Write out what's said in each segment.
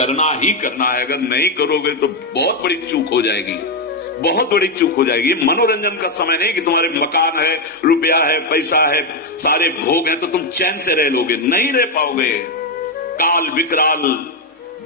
करना ही करना है। अगर नहीं करोगे तो बहुत बड़ी चूक हो जाएगी, बहुत बड़ी चूक हो जाएगी। मनोरंजन का समय नहीं कि तुम्हारे मकान है, रुपया है, पैसा है, सारे भोग हैं तो तुम चैन से रह लोगे, नहीं रह पाओगे। काल विकराल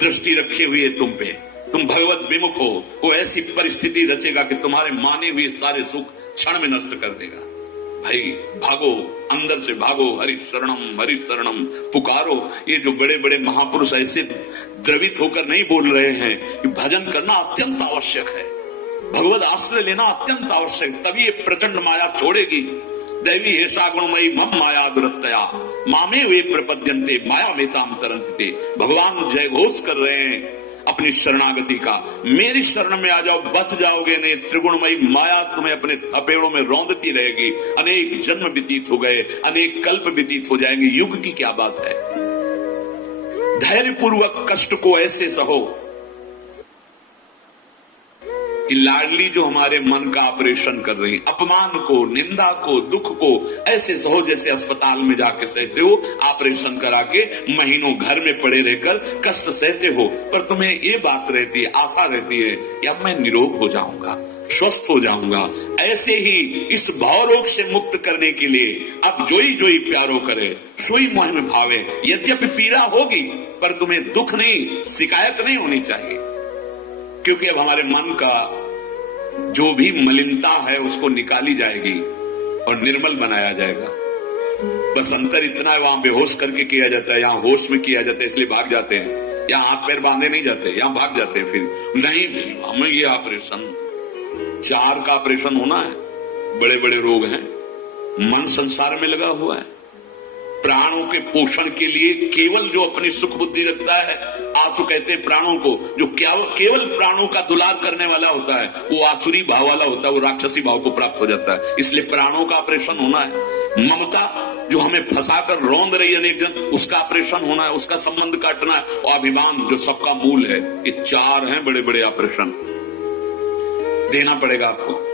दृष्टि रखे हुए तुम पे, तुम भगवत विमुख हो, वो ऐसी परिस्थिति रचेगा कि तुम्हारे माने हुए सारे सुख क्षण में नष्ट कर देगा। भाई भागो, अंदर से भागो, हरि शरणम पुकारो। ये जो बड़े बड़े महापुरुष ऐसे द्रवित होकर नहीं बोल रहे हैं कि भजन करना अत्यंत आवश्यक है, भगवत आश्रय लेना अत्यंत आवश्यक, तभी ये प्रचंड माया छोड़ेगी। दैवी ऐसा गुणमयी मम माया दुरत्तया मामे वे प्रपद्यन्ते माया मेताम तरन्ते। भगवान जय घोष कर रहे हैं अपनी शरणागति का, मेरी शरण में आ जाओ, बच जाओगे नहीं। त्रिगुणमयी माया तुम्हें अपने थपेड़ों में रौंदती रहेगी। अनेक जन्म व्यतीत हो गए, अनेक कल्प व्यतीत हो जाएंगे, युग की क्या बात है। धैर्य पूर्वक कष्ट को ऐसे सहो कि लाडली जो हमारे मन का ऑपरेशन कर रही, अपमान को, निंदा को, दुख को ऐसे सहो जैसे अस्पताल में जाके सहते हो, ऑपरेशन करा के महीनों घर में पड़े रहकर कष्ट सहते हो। पर तुम्हें ये बात रहती है, आशा रहती है कि अब मैं निरोग हो जाऊंगा, स्वस्थ हो जाऊंगा। ऐसे ही इस भाव रोग से मुक्त करने के लिए अब जोई जोई प्यारो करे, सोई मोह में भावे। यद्यपि पीड़ा होगी पर तुम्हें दुख नहीं, शिकायत नहीं होनी चाहिए, क्योंकि अब हमारे मन का जो भी मलिनता है उसको निकाली जाएगी और निर्मल बनाया जाएगा। बस अंतर इतना है, वहां बेहोश करके किया जाता है, यहाँ होश में किया जाता है, इसलिए भाग जाते हैं। यहाँ हाथ पैर बांधे नहीं जाते, यहाँ भाग जाते हैं। फिर नहीं, हमें ये ऑपरेशन 4 का ऑपरेशन होना है, बड़े बड़े रोग हैं, मन संसार में लगा हुआ है। प्राणों के पोषण के लिए केवल जो अपनी सुख बुद्धि रखता है, आंसू कहते हैं प्राणों को, जो केवल प्राणों का दुलार करने वाला होता है वो आसुरी भाव वाला होता है, वो राक्षसी भाव को प्राप्त हो जाता है। इसलिए प्राणों का ऑपरेशन होना है। ममता जो हमें फंसाकर रौंद रही अनेक जन, उसका ऑपरेशन होना है, उसका संबंध काटना है। और अभिमान जो सबका मूल है। ये 4 हैं बड़े बड़े ऑपरेशन, देना पड़ेगा आपको।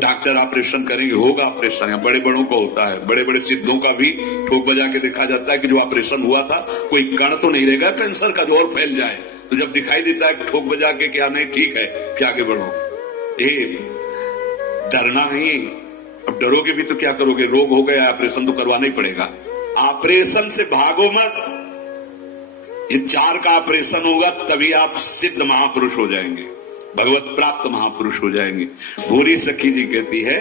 डॉक्टर ऑपरेशन करेंगे, होगा ऑपरेशन, बड़े बड़ों को होता है। बड़े बड़े सिद्धों का भी ठोक बजा के देखा जाता है कि जो ऑपरेशन हुआ था कोई कण तो नहीं रहेगा कैंसर का जो और फैल जाए, तो जब दिखाई देता है ठोक बजा के क्या नहीं ठीक है, क्या आगे बढ़ो। डरना नहीं, अब डरोगे भी तो क्या करोगे, रोग हो गया, ऑपरेशन तो करवाना ही पड़ेगा। ऑपरेशन से भागो मत, ये 4 का ऑपरेशन होगा तभी आप सिद्ध महापुरुष हो जाएंगे, भगवत प्राप्त महापुरुष हो जाएंगे। भूरी सखी जी कहती है,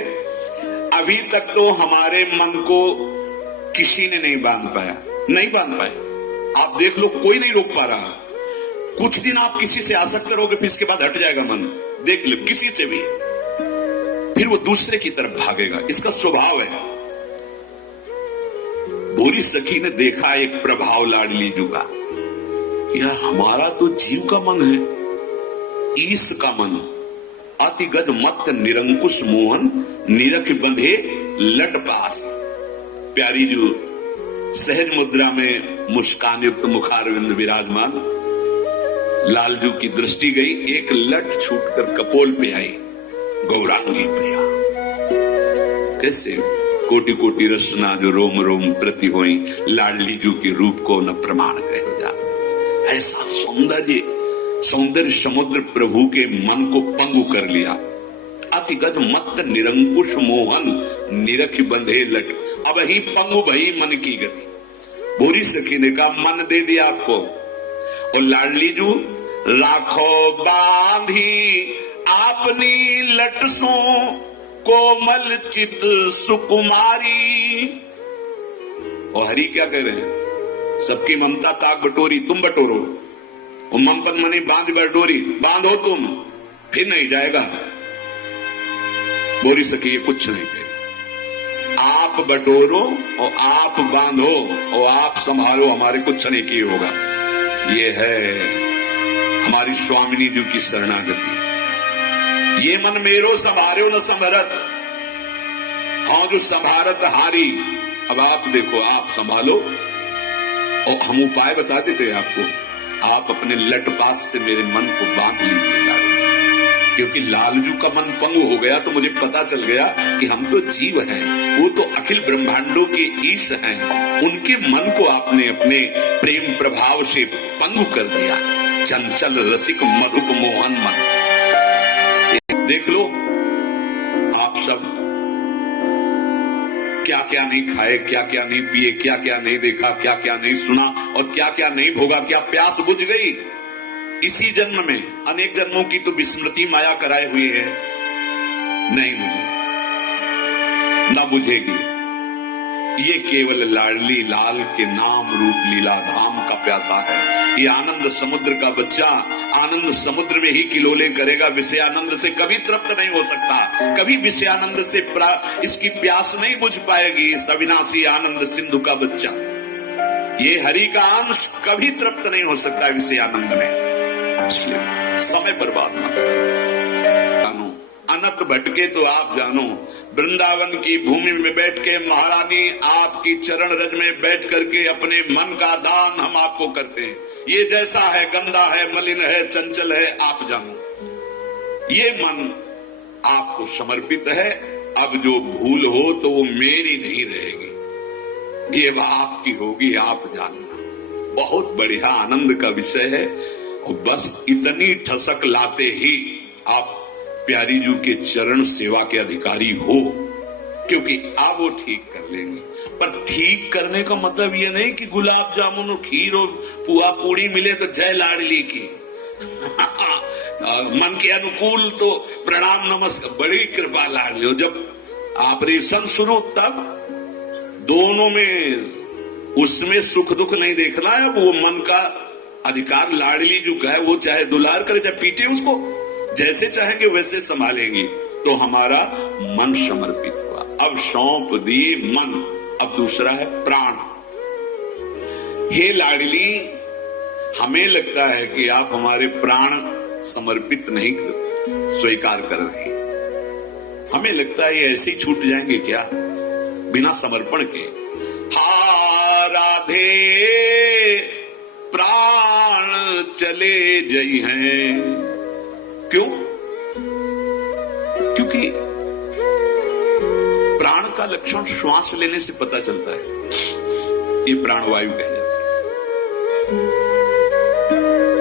अभी तक तो हमारे मन को किसी ने नहीं बांध पाया, नहीं बांध पाए। आप देख लो, कोई नहीं रोक पा रहा। कुछ दिन आप किसी से आसक्त रहोगे, फिर इसके बाद हट जाएगा मन, देख लो किसी से भी, फिर वो दूसरे की तरफ भागेगा, इसका स्वभाव है। भूरी सखी ने देखा एक प्रभाव लाडली जी का, यार हमारा तो जीव का मन है, ईश का मन, अति गज मत निरंकुश मोहन निरख बंधे लट पास। प्यारी जो सहज मुद्रा में मुस्कान युक्त मुखारविंद विराजमान, लालजू की दृष्टि गई, एक लट छूटकर कपोल पे आई, गौरांगी प्रिया। कैसे कोटि कोटि रसना जो रोम रोम प्रति होई, लाडली जू के रूप को न प्रमाण कहो जा। ऐसा सौंदर्य समुद्र प्रभु के मन को पंगु कर लिया। अति गज मत निरंकुश मोहन निरख बंधे लट, अब ही पंगु भई मन की गति। भूरी सखी ने कहा मन दे दिया आपको, और लाडली जू राखो बांधी आपनी लटसों कोमल चित सुकुमारी। और हरि क्या कह रहे हैं, सबकी ममता ताक बटोरी, तुम बटोरो। वो ममपन मनी बांध बटोरी, बांधो तुम, फिर नहीं जाएगा। बोरी सखी ये कुछ नहीं कहे, आप बटोरो और आप बांधो और आप संभालो, हमारे कुछ नहीं किए होगा। ये है हमारी स्वामिनी जी की शरणागति। ये मन मेरो संभारो न संभरत, हाँ जो संभारत हारी। अब आप देखो, आप संभालो, और हम उपाय बता देते हैं आपको। आप अपने लटपास से मेरे मन को बांध लीजिएगा, क्योंकि लालजू का मन पंगु हो गया तो मुझे पता चल गया कि हम तो जीव हैं, वो तो अखिल ब्रह्मांडों के ईश हैं। उनके मन को आपने अपने प्रेम प्रभाव से पंगु कर दिया। चंचल रसिक मधुप मोहन मन। देख लो आप सब क्या क्या नहीं खाए, क्या क्या नहीं पिए, क्या क्या नहीं देखा, क्या क्या नहीं सुना और क्या क्या नहीं भोगा। क्या प्यास बुझ गई? इसी जन्म में अनेक जन्मों की तो विस्मृति माया कराए हुई है। नहीं मुझे ना बुझेगी। ये केवल लाडली लाल के नाम रूप लीला धाम का प्यासा है। ये आनंद समुद्र का बच्चा आनंद समुद्र में ही किलोले करेगा। विषयानंद से कभी तृप्त नहीं हो सकता। कभी विषयानंद से इसकी प्यास नहीं बुझ पाएगी। इस अविनाशी आनंद सिंधु का बच्चा, ये हरि का अंश कभी तृप्त नहीं हो सकता विषयानंद में। समय बर्बाद मत करो। अनंत भटके तो आप जानो। वृंदावन की भूमि में बैठ के महारानी आपकी चरण रज में बैठ करके अपने मन का दान हम आपको करते हैं। ये जैसा है, गंदा है, मलिन है, चंचल है, आप जानो। ये मन आपको समर्पित है। अब जो भूल हो तो वो मेरी नहीं रहेगी, ये आपकी होगी, आप जानना। बहुत बढ़िया आनंद का विषय है। और बस इतनी ठसक लाते ही आप प्यारी जू के चरण सेवा के अधिकारी हो, क्योंकि आप वो ठीक कर लेंगे। पर ठीक करने का मतलब ये नहीं कि गुलाब जामुन और खीर और पुआ पूड़ी मिले तो जय लाडली की। मन के अनुकूल तो प्रणाम नमस्कार, बड़ी कृपा लाडली। जब ऑपरेशन शुरू तब दोनों में उसमें सुख दुख नहीं देखना है। वो मन का अधिकार लाडली जो का है, वो चाहे दुलार करे चाहे पीटे, उसको जैसे चाहेंगे वैसे संभालेंगे। तो हमारा मन समर्पित हुआ। अब सौंप दी मन। अब दूसरा है प्राण। हे लाडली, हमें लगता है कि आप हमारे प्राण समर्पित नहीं स्वीकार कर रहे। हमें लगता है ये ऐसे ही छूट जाएंगे क्या बिना समर्पण के। हा राधे प्राण चले जई हैं। क्यों? क्योंकि प्राण का लक्षण श्वास लेने से पता चलता है। ये प्राणवायु कह जाती है।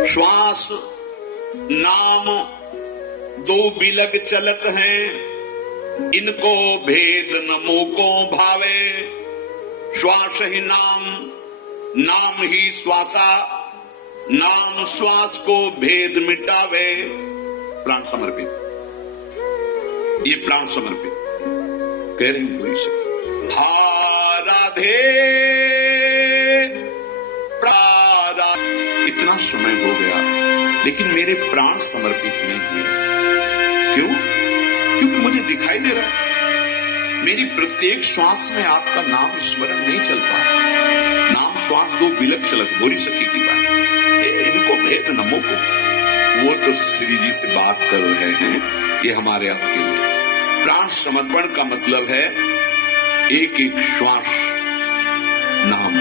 श्वास नाम दो बिलग चलत हैं, इनको भेद न मोको भावे। श्वास ही नाम, नाम ही श्वासा, नाम श्वास को भेद मिटावे। प्राण समर्पित, ये प्राण समर्पित कह रहे हैं पूरी सखी। हा राधे प्रारा। इतना समय हो गया लेकिन मेरे प्राण समर्पित नहीं हुए। क्यों? क्योंकि मुझे दिखाई दे रहा है मेरी प्रत्येक श्वास में आपका नाम स्मरण नहीं चल पा रहा। नाम श्वास दो बिलक चलत, गोरी सखी की बात। इनको भेद नमो को, वो तो श्री जी से बात कर रहे हैं, ये हमारे आप के लिए। प्राण समर्पण का मतलब है एक एक श्वास नाम।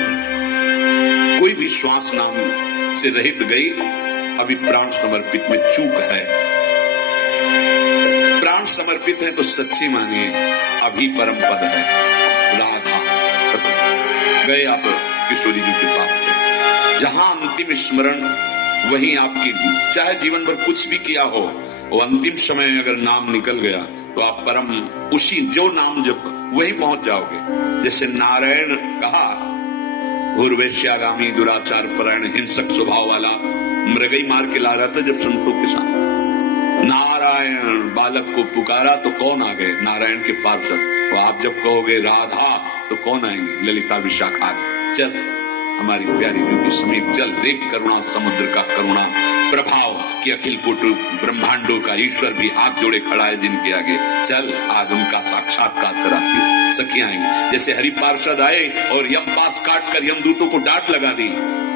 कोई भी श्वास नाम से रहित गई, अभी प्राण समर्पित में चूक है। प्राण समर्पित है तो सच्ची मानिए अभी परम पद है राधा। गए आप किशोरी जी के पास में, जहां अंतिम स्मरण वहीं आपकी, चाहे जीवन भर कुछ भी किया हो, वो अंतिम समय अगर नाम निकल गया तो आप परम उसी जो नाम जब वहीं पहुंच जाओगे। जैसे नारायण कहा, भूर्वेश्यागामी दुराचार परायण हिंसक स्वभाव वाला मृगई मार के ला रहा था जब संतों के साथ। नारायण बालक को पुकारा तो कौन आ गए? नारायण के पार्षद। तो आप जब कहोगे राधा तो कौन आएंगे? ललिता विशाखा। चल हमारी प्यारी जी के समीप चल, देख करुणा समुद्र का करुणा प्रभाव कि अखिल कोटि ब्रह्मांडों का ईश्वर भी हाथ जोड़े खड़ा है जिनके आगे। चल आज उनका साक्षात्कार कराती हूँ। सखियां आई, जैसे हरि पार्षद आए और यम पास काट कर यमदूतों को डांट लगा दी।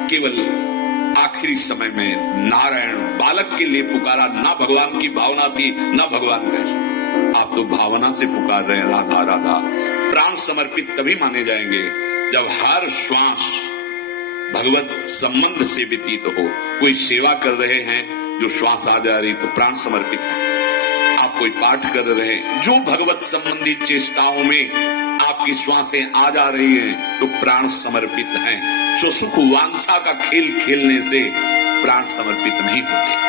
केवल आखिरी समय में नारायण बालक के लिए पुकारा, ना भगवान की भावना थी ना भगवान का। आप तो भावना से पुकार रहे हैं राधा राधा। प्राण समर्पित तभी माने जाएंगे जब हर श्वास भगवत संबंध से व्यतीत हो। कोई सेवा कर रहे हैं, जो श्वास आ जा रही तो प्राण समर्पित है। कोई पाठ कर रहे हैं, जो भगवत संबंधी चेष्टाओं में आपकी श्वासें आ जा रही हैं तो प्राण समर्पित हैं। सो सुख वांछा का खेल खेलने से प्राण समर्पित नहीं होते।